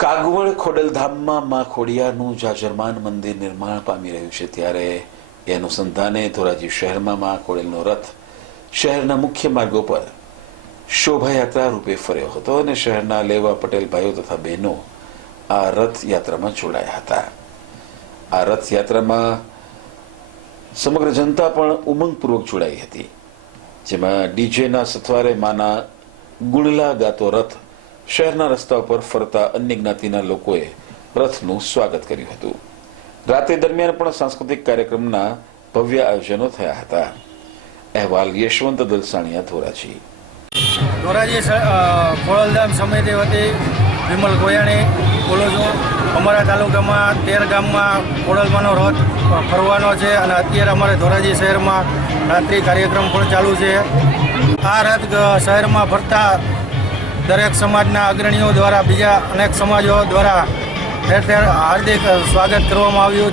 કાગવડ ખોડલધામમાં માં ખોડિયારનું જાજરમાન મંદિર નિર્માણ પામી રહ્યું છે ત્યારે એ અનુસંધાને ધોરાજી શહેરમાં માં ખોડેલનો રથ શહેરના મુખ્ય માર્ગો પર શોભાયાત્રા રૂપે ફર્યો હતો અને શહેરના લેવા પટેલ ભાઈઓ તથા બહેનો આ રથયાત્રામાં જોડાયા હતા. આ રથયાત્રામાં સમગ્ર જનતા પણ ઉમંગપૂર્વક જોડાઈ હતી. જેમાં ડીજેના સથવારે માના ગુણલા ગાતો રથ શહેરના રસ્તા ઉપર ફરતા અન્ય જ્ઞાતિના લોકોએ રથનું સ્વાગત કર્યું હતું. રાત્રિ દરમિયાન પણ સાંસ્કૃતિક કાર્યક્રમના ભવ્ય આયોજનો થયા હતા. અહેવાલ યશવંત દલસાણીયા ધોરાજી ધોરાજી ખોળલધામ સમિતિ વતી વિમલ ગોયાણી બોલું છું અમારા તાલુકામાં તેર ગામમાં ખોડલમાનો રથ ફરવાનો છે અને અત્યારે અમારે ધોરાજી શહેરમાં રાત્રિ કાર્યક્રમ પણ ચાલુ છે. આ રથ શહેરમાં ફરતા દરેક સમાજના અગ્રણીઓ દ્વારા બીજા અનેક સમાજો દ્વારા ઠેર ઠેર હાર્દિક સ્વાગત કરવામાં આવ્યું